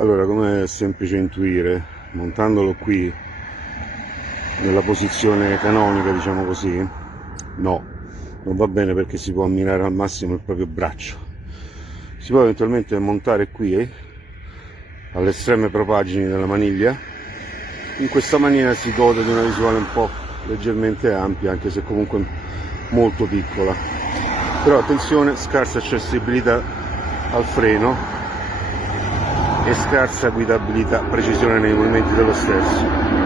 Allora, come è semplice intuire, montandolo qui nella posizione canonica, diciamo così, no, non va bene perché si può ammirare al massimo il proprio braccio. Si può eventualmente montare qui alle estreme propagini della maniglia. In questa maniera si gode di una visuale un po' leggermente ampia, anche se comunque molto piccola. Però attenzione, scarsa accessibilità al freno e scarsa guidabilità, precisione nei movimenti dello stesso.